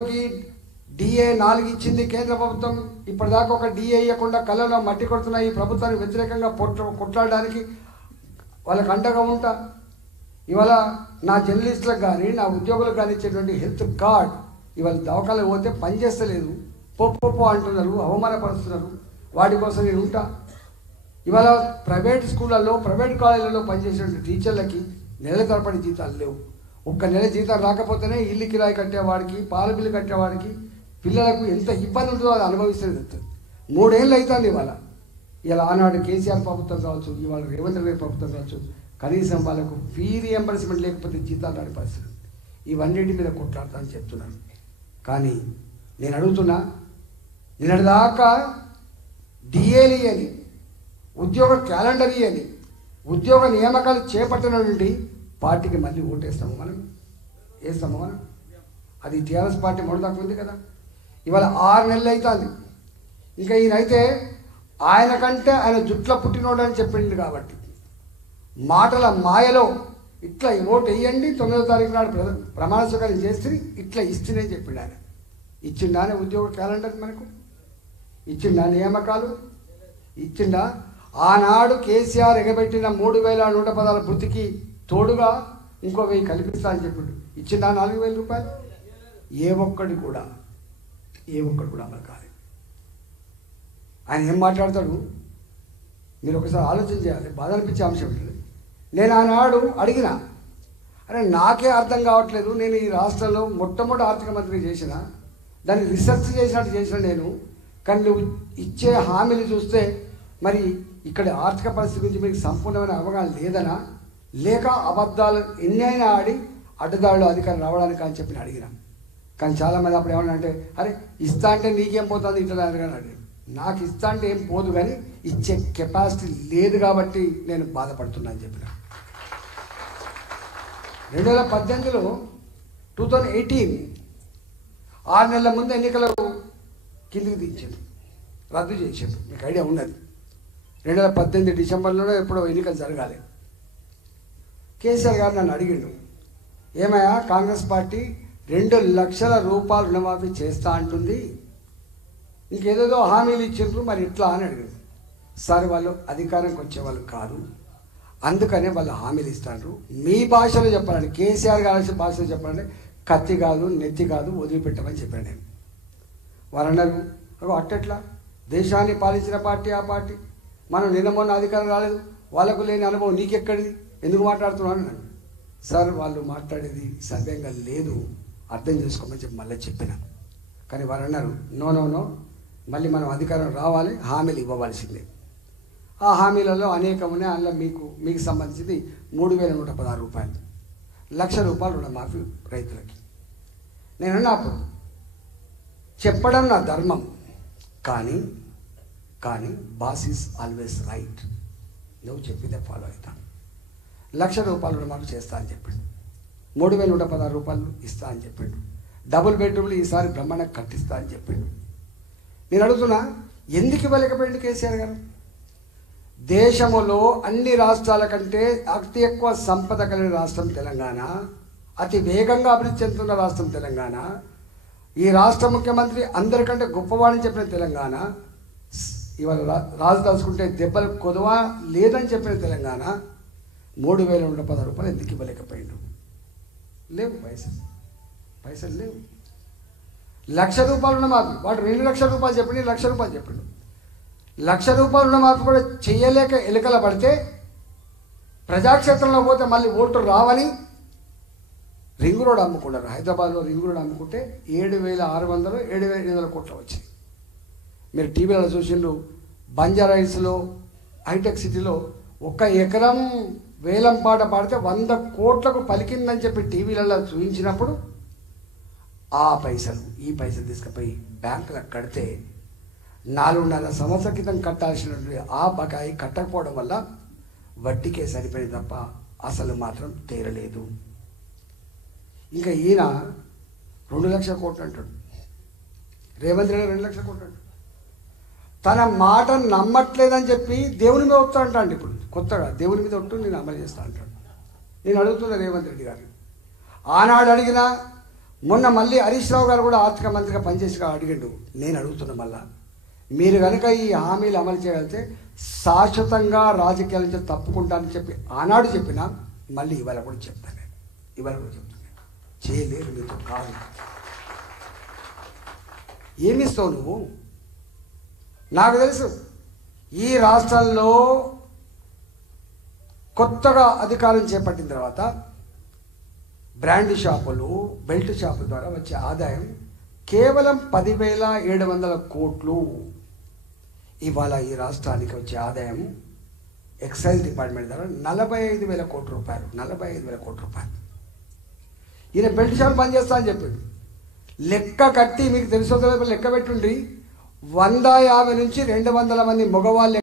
DA 4 ఇచ్చింది కేంద్ర ప్రభుత్వం. ఇప్పటిదాకా ఒక డిఏ ఇవ్వకుండా కళ్ళలో మట్టి కొడుతున్న ఈ ప్రభుత్వానికి వ్యతిరేకంగా కొట్లాడడానికి వాళ్ళకి అండగా ఉంటా. ఇవాళ నా జర్నలిస్టులకు కానీ నా ఉద్యోగులకు కానీ ఇచ్చేటువంటి హెల్త్ కార్డ్ ఇవాళ దవాఖానకు పోతే పనిచేస్తలేదు, పొప్పు అంటున్నారు, అవమానపరుస్తున్నారు. వాటి కోసం నేను ఉంటా. ఇవాళ ప్రైవేట్ స్కూళ్ళల్లో ప్రైవేట్ కాలేజీలలో పనిచేసేటువంటి టీచర్లకి నెల తరబడి జీతాలు లేవు. ఒక్క నెల జీతం రాకపోతేనే ఇల్లు కిరాయి కట్టేవాడికి, పాల బిల్లు కట్టేవాడికి, పిల్లలకు ఎంత ఇబ్బంది ఉంటుందో అది అనుభవిస్తేనే తెలుస్తుంది. 3 ఏళ్ళు అవుతుంది ఇలా ఆనాడు కేసీఆర్ ప్రభుత్వం కావచ్చు, ఇవాళ రేవంత్ రెడ్డి ప్రభుత్వం కావచ్చు, కనీసం వాళ్ళకు ఫీ రియంబర్స్మెంట్ లేకపోతే జీతాలు రాని పరిస్థితి. ఇవన్నిటి మీద కొట్లాడతానని చెప్తున్నాను. కానీ నేను అడుగుతున్నా, నిన్నటిదాకా డిఏలు ఇవ్వని, ఉద్యోగ క్యాలెండర్ ఇవ్వని, ఉద్యోగ నియామకాలు చేపట్టిన నుండి పార్టీకి మళ్ళీ ఓటేస్తాము మనం, వేస్తాము మనం. అది టీఆర్ఎస్ పార్టీ మొదలుదాకా ఉంది కదా. ఇవాళ 6 నెలలు అవుతుంది. ఇంకా ఈయనైతే ఆయన కంటే ఆయన జుట్ల పుట్టినోడు అని చెప్పింది కాబట్టి మాటల మాయలో ఇట్లా ఓటు వేయండి 9వ తారీఖు నాడు ప్రమాణ స్వీకారం చేస్తే ఇట్లా ఇస్తేనే చెప్పిండు ఆయన. ఇచ్చిండా ఉద్యోగ క్యాలెండర్ మనకు? ఇచ్చిండా నియామకాలు? ఇచ్చిండా? ఆనాడు కేసీఆర్ ఎగబెట్టిన 3116 వృత్తికి తోడుగా ఇంకో 1000 కల్పిస్తా అని చెప్పిండు. ఇచ్చిందా 4000 రూపాయలు? ఏ ఒక్కటి కూడా అమలు కాదు. ఆయన ఏం మాట్లాడతాడు మీరు ఒకసారి ఆలోచన చేయాలి. బాధ అనిపించే అంశం ఇది. నేను ఆనాడు అడిగిన, అరే నాకే అర్థం కావట్లేదు, నేను ఈ రాష్ట్రంలో మొట్టమొదటి ఆర్థిక మంత్రి చేసిన, దాన్ని రీసెర్చ్ చేసినట్టు చేసిన నేను, కానీ నువ్వు ఇచ్చే హామీలు చూస్తే మరి ఇక్కడ ఆర్థిక పరిస్థితి గురించి మీకు సంపూర్ణమైన అవగాహన లేదనా, లేక అబద్ధాలు ఎన్నైనా ఆడి అడ్డదాడులు అధికారం రావడానికి అని చెప్పి అడిగిన. కానీ చాలామంది అప్పుడు ఏమన్నా అంటే, అరే ఇస్తా అంటే నీకేం పోతుంది ఇట్లా అడిగాను. అడిగి నాకు ఇస్తా అంటే ఏం పోదు, కానీ ఇచ్చే కెపాసిటీ లేదు కాబట్టి నేను బాధపడుతున్నా అని చెప్పిన. 2018లో 2018 6 నెలల ముందు ఎన్నికలు కిందికి దించారు, రద్దు చేశారు. మీకు ఐడియా ఉన్నది. 2018 డిసెంబర్లో ఎప్పుడో ఎన్నికలు జరగాలి. కేసీఆర్ గారు నన్ను అడిగిండు, ఏమయ్యా కాంగ్రెస్ పార్టీ 2 లక్షల రూపాయలు రుణమాఫీ చేస్తా అంటుంది, ఇంకేదేదో హామీలు ఇచ్చిండ్రు, మరి ఇట్లా అని అడిగారు. సార్ వాళ్ళు అధికారంకి వచ్చేవాళ్ళు కాదు, అందుకనే వాళ్ళు హామీలు ఇస్తారు. మీ భాషలో చెప్పాలండి, కేసీఆర్ గారి భాషలో చెప్పాలంటే కత్తి కాదు నెత్తి కాదు వదిలిపెట్టమని చెప్పాను నేను. వారు అన్నారు, అట్టెట్లా దేశాన్ని పాలించిన పార్టీ ఆ పార్టీ, మనం నిన్న మొన్న అధికారం రాలేదు, వాళ్ళకు లేని అనుభవం నీకెక్కడిది, ఎందుకు మాట్లాడుతున్నాను అన్నాను. సార్ వాళ్ళు మాట్లాడేది సవ్యంగా లేదు, అర్థం చేసుకోమని చెప్పి మళ్ళీ చెప్పిన. కానీ వారు అన్నారు, నో మళ్ళీ మనం అధికారం రావాలి, హామీలు ఇవ్వవలసిందే. ఆ హామీలలో అనేకం ఉన్నాయి. అందులో మీకు సంబంధించింది 3116 రూపాయలు, 1,00,000 రూపాయలు రుణమాఫీ రైతులకి. నేనన్నా అప్పుడు చెప్పడం నా ధర్మం, కానీ బాస్ ఈజ్ ఆల్వేస్ రైట్, నువ్వు చెప్పిందే ఫాలో అవుతాను. 1,00,000 రూపాయలు రుణమాఫీ చేస్తా అని చెప్పిండు, 3116 రూపాయలు ఇస్తా అని చెప్పిండు, డబుల్ బెడ్రూమ్లు ఈసారి బ్రహ్మాండంగా కట్టిస్తా అని చెప్పిండు. నేను అడుగుతున్నా, ఎందుకు ఇవ్వలేకపోయింది కేసీఆర్ గారు? దేశంలో అన్ని రాష్ట్రాల కంటే అతి ఎక్కువ సంపద కలిగిన రాష్ట్రం తెలంగాణ, అతి వేగంగా అభివృద్ధి చెందుతున్న రాష్ట్రం తెలంగాణ, ఈ రాష్ట్ర ముఖ్యమంత్రి అందరికంటే గొప్పవాడని చెప్పిన తెలంగాణ, ఇవాళ రాజు దాచుకుంటే దెబ్బలు కొదవా లేదని చెప్పిన తెలంగాణ 3116 రూపాయలు ఎందుకు ఇవ్వలేకపోయిండు? లేవు పైసలు లేవు. 1,00,000 రూపాయలు రుణమాఫీ, వాడు 2 లక్షల రూపాయలు చెప్పిండు, 1,00,000 రూపాయలు చెప్పిండు. 1,00,000 రూపాయల రుణమాఫీ కూడా చేయలేక ఎలుకల పడితే, ప్రజాక్షేత్రంలో పోతే మళ్ళీ ఓట్లు రావని రింగ్ రోడ్ అమ్ముకున్నారు. హైదరాబాద్లో రింగ్ రోడ్ అమ్ముకుంటే 7,600 7,800 కోట్లు వచ్చాయి. మీరు టీవీలలో చూసిండ్రు, బంజారా హిల్స్లో హైటెక్ సిటీలో 1 ఎకరం వేలం పాట పాడితే 100 కోట్లకు పలికిందని చెప్పి టీవీలలో చూపించినప్పుడు ఈ పైసలు తీసుకుపోయి బ్యాంకులకు కడితే 4.5 సంవత్సరాల క్రితం కట్టాల్సినటువంటి ఆ బకాయి కట్టకపోవడం వల్ల వడ్డీకే సరిపోయింది తప్ప అసలు మాత్రం తీరలేదు. ఇంకా ఈయన 2 లక్షల కోట్లు అంటాడు, రేవంత్ రెడ్డి 2 లక్షల కోట్లు అంటాడు. తన మాట నమ్మట్లేదని చెప్పి దేవుని మీద వస్తా అంటాడు. ఇప్పుడు కొత్తగా దేవుని మీద ఒట్టు నేను అమలు చేస్తా అంటాడు. నేను అడుగుతున్నా రేవంత్ రెడ్డి గారిని, ఆనాడు అడిగినా మొన్న మళ్ళీ హరీష్ రావు గారు కూడా ఆర్థిక మంత్రిగా పనిచేసి అడిగిండు. నేను అడుగుతున్నా మళ్ళా, మీరు కనుక ఈ హామీలు అమలు చేయగలిగితే శాశ్వతంగా రాజకీయాల నుంచి తప్పుకుంటానని చెప్పి ఆనాడు చెప్పినా మళ్ళీ ఇవాళ కూడా చెప్తాను. నేను ఇవాళ కూడా చెప్తాను, చేయలేరు, మీతో కాదు. ఏమిస్తావు నువ్వు? నాకు తెలుసు ఈ రాష్ట్రంలో కొత్తగా అధికారం చేపట్టిన తర్వాత బ్రాండ్ షాపులు, బెల్ట్ షాపుల ద్వారా వచ్చే ఆదాయం కేవలం 10,700 కోట్లు. ఇవాళ ఈ రాష్ట్రానికి వచ్చే ఆదాయం ఎక్సైజ్ డిపార్ట్మెంట్ ద్వారా 45,000 కోట్ల రూపాయలు. 45,000 కోట్ల రూపాయలు. ఈయన బెల్ట్ షాప్ బంద్ చేస్తా అని చెప్పింది. లెక్క కట్టి మీకు తెలుసో లెక్క పెట్టుండ్రి, 150 నుంచి 200 మంది మగవాళ్ళు